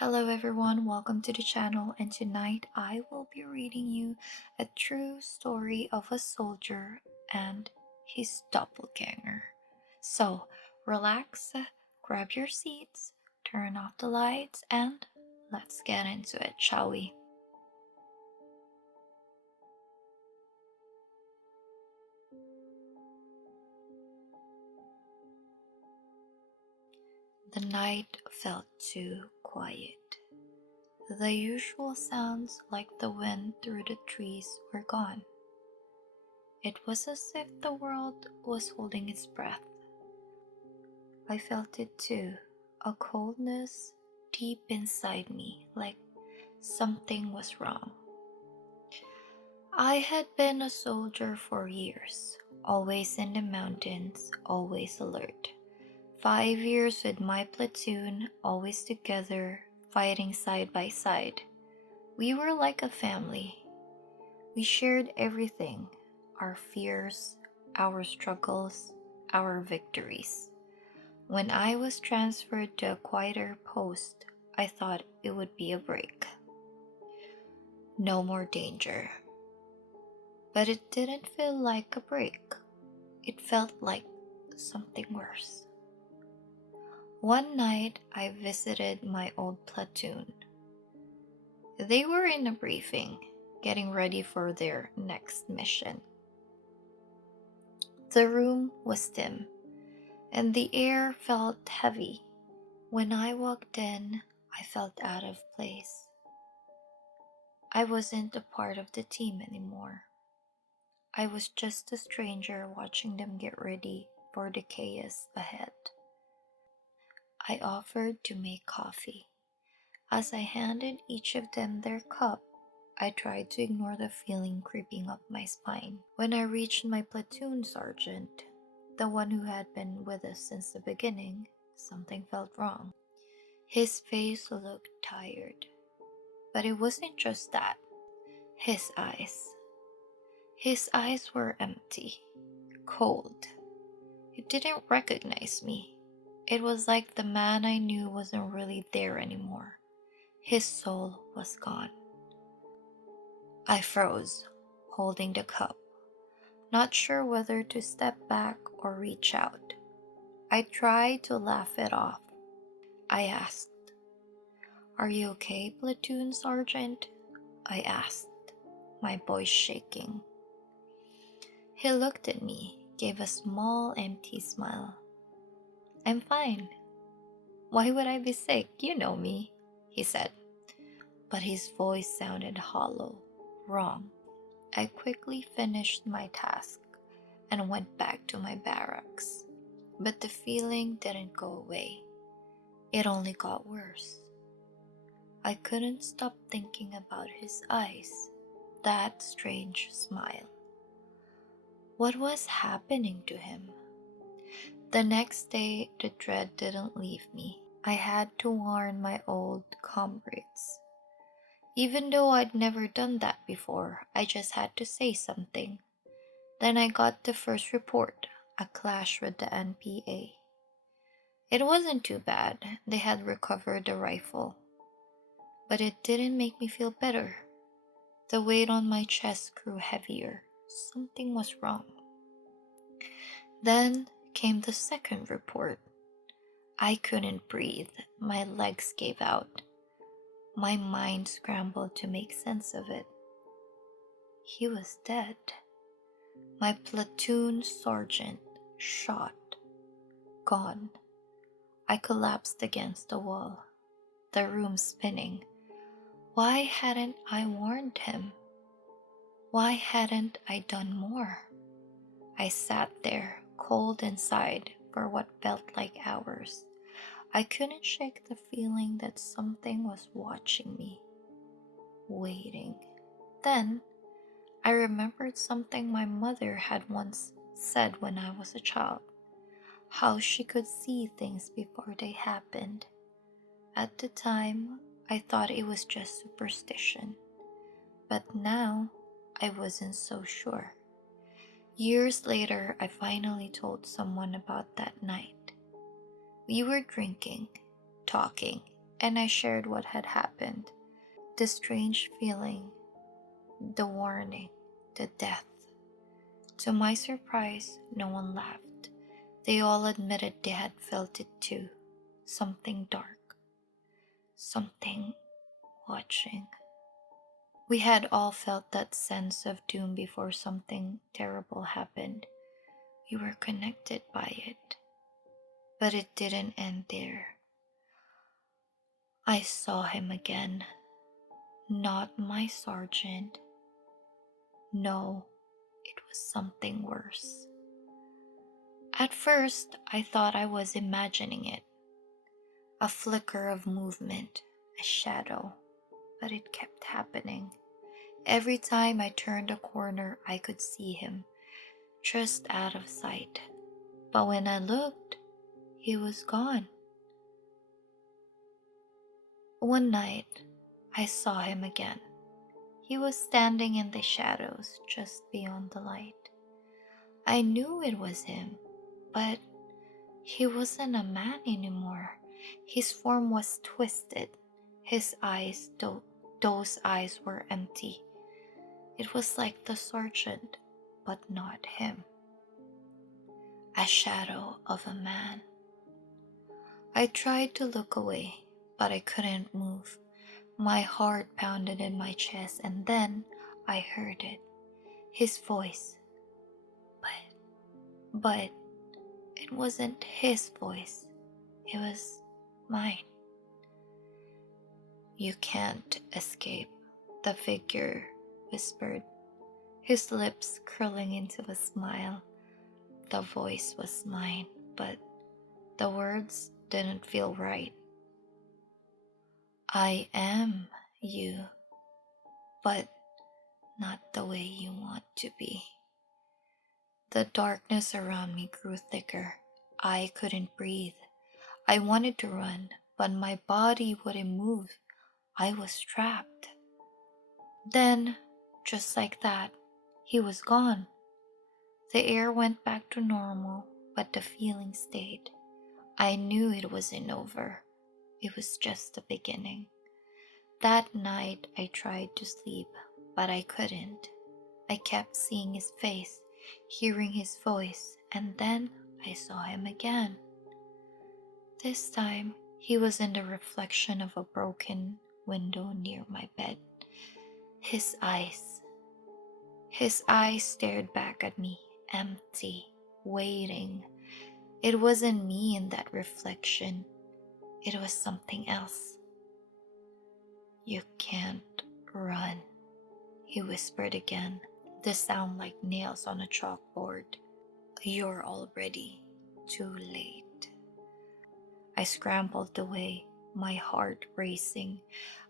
Hello everyone, welcome to the channel, and tonight I will be reading you a true story of a soldier and his doppelganger. So relax, grab your seats, turn off the lights, and let's get into it, shall we? The night felt too quiet. The usual sounds like the wind through the trees were gone. It was as if the world was holding its breath. I felt it too, a coldness deep inside me, like something was wrong. I had been a soldier for years, always in the mountains, always alert. 5 years with my platoon, always together, fighting side by side. We were like a family. We shared everything, our fears, our struggles, our victories. When I was transferred to a quieter post, I thought it would be a break. No more danger. But it didn't feel like a break. It felt like something worse. One night, I visited my old platoon. They were in a briefing, getting ready for their next mission. The room was dim, and the air felt heavy. When I walked in, I felt out of place. I wasn't a part of the team anymore. I was just a stranger watching them get ready for the chaos ahead. I offered to make coffee. As I handed each of them their cup, I tried to ignore the feeling creeping up my spine. When I reached my platoon sergeant, the one who had been with us since the beginning, something felt wrong. His face looked tired, but it wasn't just that. His eyes. His eyes were empty, cold. He didn't recognize me. It was like the man I knew wasn't really there anymore. His soul was gone. I froze, holding the cup, not sure whether to step back or reach out. I tried to laugh it off. I asked, "Are you okay, platoon sergeant?" I asked, my voice shaking. He looked at me, gave a small, empty smile. "I'm fine. Why would I be sick? You know me," he said. But his voice sounded hollow, wrong. I quickly finished my task and went back to my barracks. But the feeling didn't go away. It only got worse. I couldn't stop thinking about his eyes, that strange smile. What was happening to him? The next day, the dread didn't leave me. I had to warn my old comrades. Even though I'd never done that before, I just had to say something. Then I got the first report, a clash with the NPA. It wasn't too bad, they had recovered the rifle. But it didn't make me feel better. The weight on my chest grew heavier. Something was wrong. Then came the second report. I couldn't breathe. My legs gave out. My mind scrambled to make sense of it. He was dead. My platoon sergeant shot. Gone. I collapsed against the wall, the room spinning. Why hadn't I warned him? Why hadn't I done more? I sat there, cold inside, for what felt like hours. I couldn't shake the feeling that something was watching me, waiting. Then, I remembered something my mother had once said when I was a child, how she could see things before they happened. At the time, I thought it was just superstition, but now I wasn't so sure. Years later, I finally told someone about that night. We were drinking, talking, and I shared what had happened. The strange feeling, the warning, the death. To my surprise, no one laughed. They all admitted they had felt it too. Something dark. Something watching. We had all felt that sense of doom before something terrible happened. We were connected by it. But it didn't end there. I saw him again. Not my sergeant. No, it was something worse. At first, I thought I was imagining it. A flicker of movement, a shadow. But it kept happening. Every time I turned a corner, I could see him, just out of sight. But when I looked, he was gone. One night, I saw him again. He was standing in the shadows just beyond the light. I knew it was him, but he wasn't a man anymore. His form was twisted. His eyes, those eyes were empty. It was like the sergeant, but not him. A shadow of a man. I tried to look away, but I couldn't move. My heart pounded in my chest, and then I heard it. His voice. But it wasn't his voice. It was mine. You can't escape, the figure whispered, his lips curling into a smile. The voice was mine, but the words didn't feel right. I am you, but not the way you want to be. The darkness around me grew thicker. I couldn't breathe. I wanted to run, but my body wouldn't move. I was trapped. Then, just like that, he was gone. The air went back to normal, but the feeling stayed. I knew it wasn't over. It was just the beginning. That night, I tried to sleep, but I couldn't. I kept seeing his face, hearing his voice, and then I saw him again. This time, he was in the reflection of a broken window near my bed. His eyes stared back at me, empty, waiting. It wasn't me in that reflection. It was something else. You can't run, he whispered again, the sound like nails on a chalkboard. You're already too late. I scrambled away, my heart racing.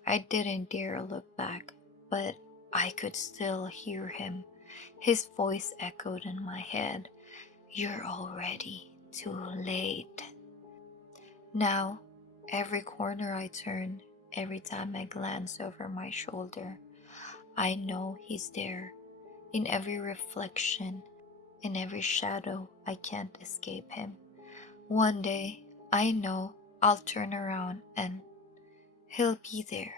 I didn't dare look back, but I could still hear him. His voice echoed in my head. You're already too late. Now, every corner I turn, every time I glance over my shoulder, I know he's there. In every reflection, in every shadow, I can't escape him. One day, I know I'll turn around and he'll be there.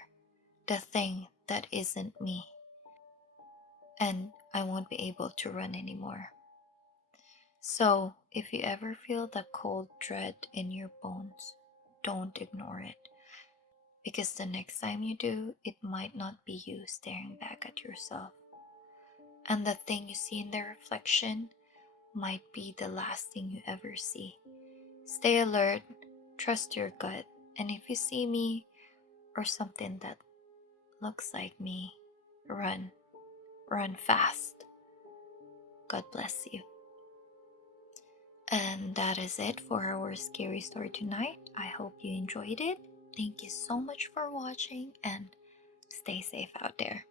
The thing that isn't me. And I won't be able to run anymore. So, if you ever feel that cold dread in your bones, don't ignore it. Because the next time you do, it might not be you staring back at yourself. And the thing you see in the reflection might be the last thing you ever see. Stay alert, trust your gut, and if you see me or something that looks like me, run. Run fast. God bless you. And that is it for our scary story tonight. I hope you enjoyed it. Thank you so much for watching and stay safe out there.